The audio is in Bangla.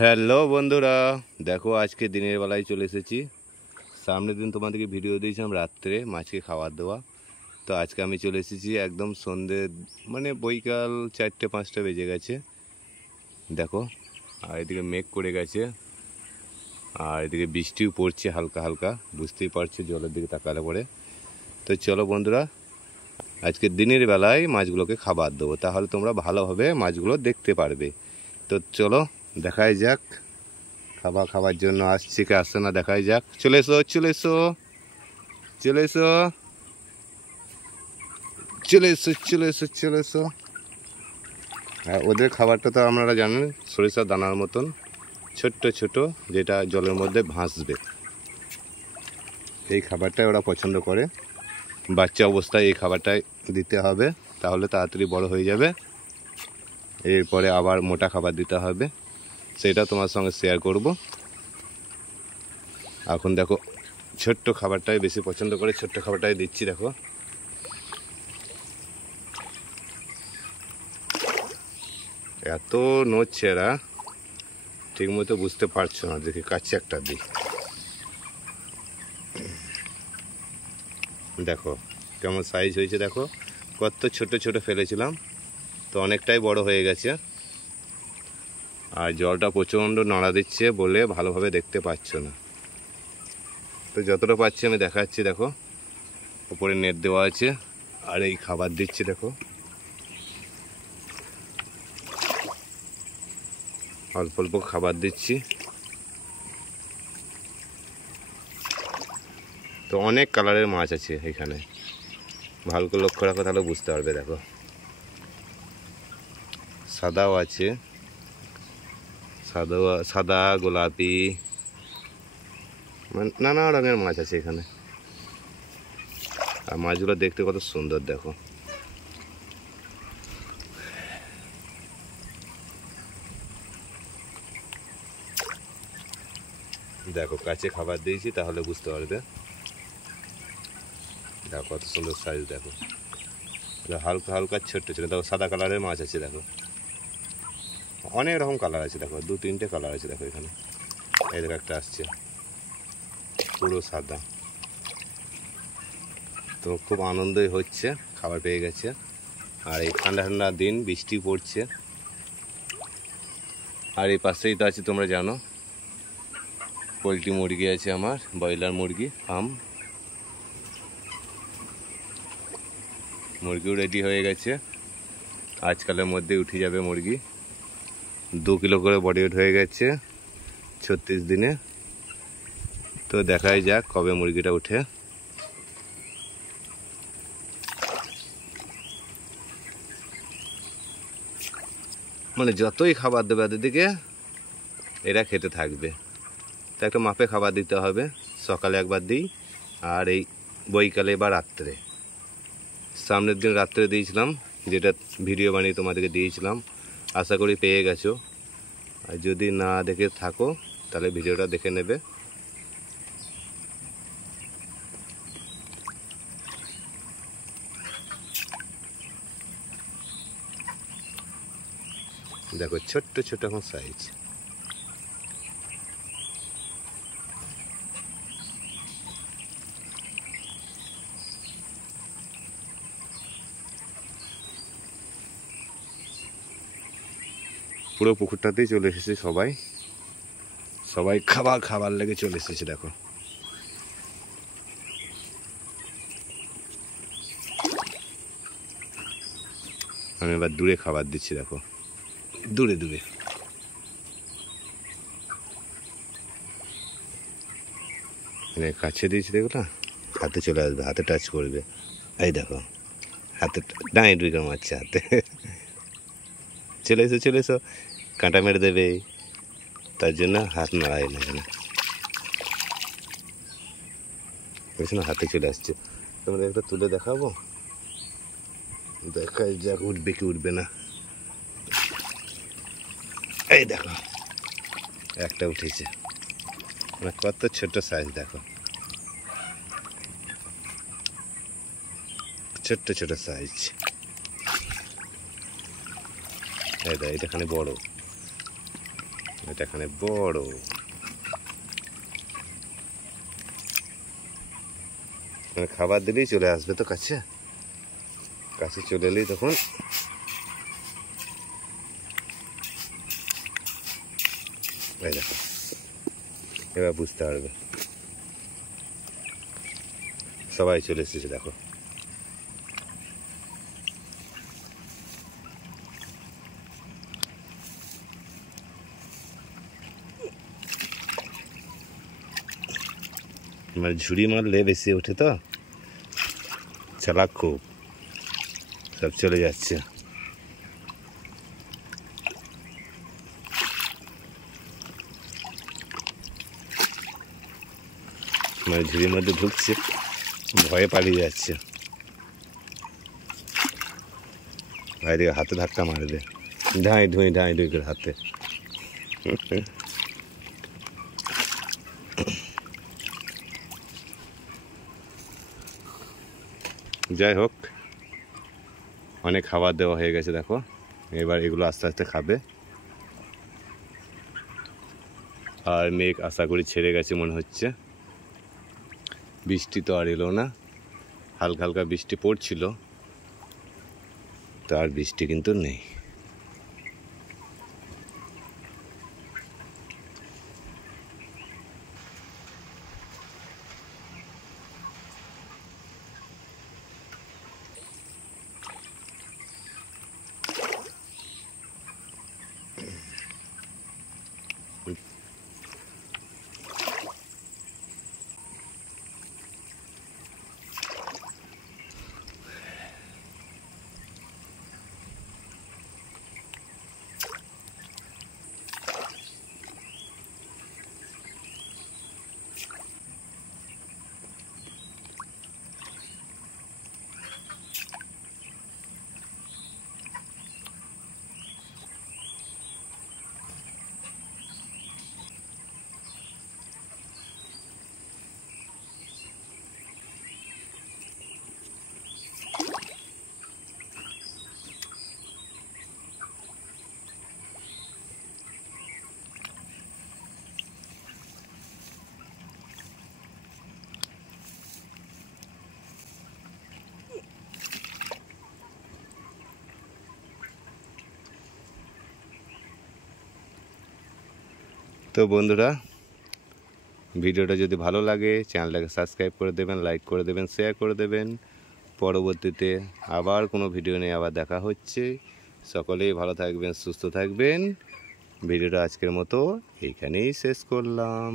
হ্যালো বন্ধুরা, দেখো আজকে দিনের বেলায় চলে এসেছি। সামনের দিন তোমাদেরকে ভিডিও দিয়েছিলাম রাত্রে মাছকে খাবার দেওয়া। তো আজকে আমি চলে এসেছি একদম সন্ধ্যে, মানে বৈকাল 4টে-5টা বেজে গেছে। দেখো, আর এদিকে মেঘ করে গেছে, আর এদিকে বৃষ্টিও পড়ছে হালকা হালকা, বুঝতেই পারছো জলের দিকে তাকালে পরে। তো চলো বন্ধুরা, আজকে দিনের বেলায় মাছগুলোকে খাবার দেবো, তাহলে তোমরা ভালোভাবে মাছগুলো দেখতে পারবে। তো চলো দেখাই যাক খাবার জন্য আসছে কি আসছে না, দেখাই যাক। চলে এসো চলে এসো চলে এসো চলে এসো চলে এসো চলে এসো। হ্যাঁ, ওদের খাবারটা তো আপনারা জানেন, সরিষার দানার মতন ছোট্ট ছোট, যেটা জলের মধ্যে ভাসবে। এই খাবারটাই ওরা পছন্দ করে। বাচ্চা অবস্থায় এই খাবারটাই দিতে হবে, তাহলে তাড়াতাড়ি বড় হয়ে যাবে। এরপরে আবার মোটা খাবার দিতে হবে, সেটা তোমার সঙ্গে শেয়ার করব। এখন দেখো, ছোট্ট খাবারটাই বেশি পছন্দ করে, ছোট্ট খাবারটাই দিচ্ছি। দেখো, এত নড়ছে এরা, ঠিক মতো বুঝতে পারছো না। দেখি কাছে একটা দিই, দেখো কেমন সাইজ হয়েছে। দেখো কত ছোট ছোট ফেলেছিলাম, তো অনেকটাই বড় হয়ে গেছে। আর জলটা প্রচণ্ড নাড়া দিচ্ছে বলে ভালোভাবে দেখতে পাচ্ছ না। তো যতটা পাচ্ছি আমি দেখাচ্ছি। দেখো, উপরে নেট দেওয়া আছে, আর এই খাবার দিচ্ছি। দেখো, অল্প অল্প খাবার দিচ্ছি। তো অনেক কালারের মাছ আছে এখানে, ভালো করে লক্ষ্য রাখো তাহলে বুঝতে পারবে। দেখো, সাদাও আছে, সাদা গোলাপি, মানে নানা রঙের মাছ আছে এখানে। আর মাছগুলো দেখতে কত সুন্দর। দেখো, দেখো কাছে খাবার দিয়েছি, তাহলে বুঝতে পারবে। দেখো কত সুন্দর সাইজ। দেখো, হালকা হালকা ছোট্ট ছোট। দেখো সাদা কালারের মাছ আছে। দেখো অনেক রকম কালার আছে। দেখো 2-3টে কালার আছে। দেখো এখানে, এই দেখো একটা আসছে পুরো সাদা। তো খুব আনন্দই হচ্ছে, খাবার পেয়ে গেছে। আর এই ঠান্ডা ঠান্ডা দিন, বৃষ্টি পড়ছে। আর এই পাশেই তো আছে, তোমরা জানো, পোলট্রি মুরগি আছে আমার, ব্রয়লার মুরগি ফার্ম। মুরগিও রেডি হয়ে গেছে, আজকালের মধ্যে উঠে যাবে মুরগি। 2 কিলো করে বডি ওয়েট হয়ে গেছে 36 দিনে। তো দেখাই যাক কবে মুরগিটা উঠে। মানে যতই খাবার দেবে ওদের দিকে, এরা খেতে থাকবে। তো একটা মাপে খাবার দিতে হবে। সকালে একবার দিই, আর এই বৈকালে বা রাত্রে। সামনের দিন রাত্রে দিয়েছিলাম, যেটা ভিডিও বানিয়ে তোমাদেরকে দিয়েছিলাম। আশা করি পেয়ে গেছো। আর যদি না দেখে থাকো তাহলে ভিডিওটা দেখে নেবে। দেখো ছোট্ট ছোট এখন সাইজ। পুরো পুকুরটাতেই চলে এসেছে সবাই, সবাই খাবার লেগে চলে এসেছে। দেখো, আমি এবার দূরে খাবার দিচ্ছি। দেখো, দূরে দূরে। মানে কাছে দিয়েছি, দেখো না, হাতে চলে আসবে, হাতে টাচ করবে। এই দেখো, হাতে ডাঁই ডুইকে মারছে হাতে। চলে এসো চলে এসো, কাঁটা মেরে দেবে, তার জন্য হাত নাড়াই না। কেন বুঝছো না, হাতে চলে আসছে। তোমাদের একটা তুলে দেখাবো, দেখাই যাক উঠবে কি উঠবে না। এই দেখো, একটা উঠেছে। মানে কত ছোট সাইজ। দেখো ছোট্ট ছোট সাইজ। এই দেখ, এটা খানি বড়, এটা এখানে বড়। খাবার দিলেই চলে আসবে তো কাছে, কাছে চলে এলেই তখন এই দেখো, এবার বুঝতে পারবে। সবাই চলে এসেছে দেখো। মানে ঝুড়ি মারলে বেশি ওঠে তো, চালাক খুব, সব চলে যাচ্ছে। মানে ঝুড়ির মধ্যে ঢুকছে, ভয়ে পালিয়ে যাচ্ছে। এদিকে হাতে ধাক্কা মারবে, ঢাই ঢুই করে হাতে। যাই হোক, অনেক খাবার দেওয়া হয়ে গেছে দেখো। এবার এগুলো আস্তে আস্তে খাবে। আর মেঘ আশা করি ছেড়ে গেছে মনে হচ্ছে। বৃষ্টি তো আর এলো না, হালকা হালকা বৃষ্টি পড়ছিল, তার বৃষ্টি কিন্তু নেই। তো বন্ধুরা, ভিডিওটা যদি ভালো লাগে চ্যানেলটাকে সাবস্ক্রাইব করে দেবেন, লাইক করে দেবেন, শেয়ার করে দেবেন। পরবর্তীতে আবার কোনো ভিডিও নিয়ে আবার দেখা হচ্ছে। সকলেই ভালো থাকবেন, সুস্থ থাকবেন। ভিডিওটা আজকের মতো এইখানেই শেষ করলাম।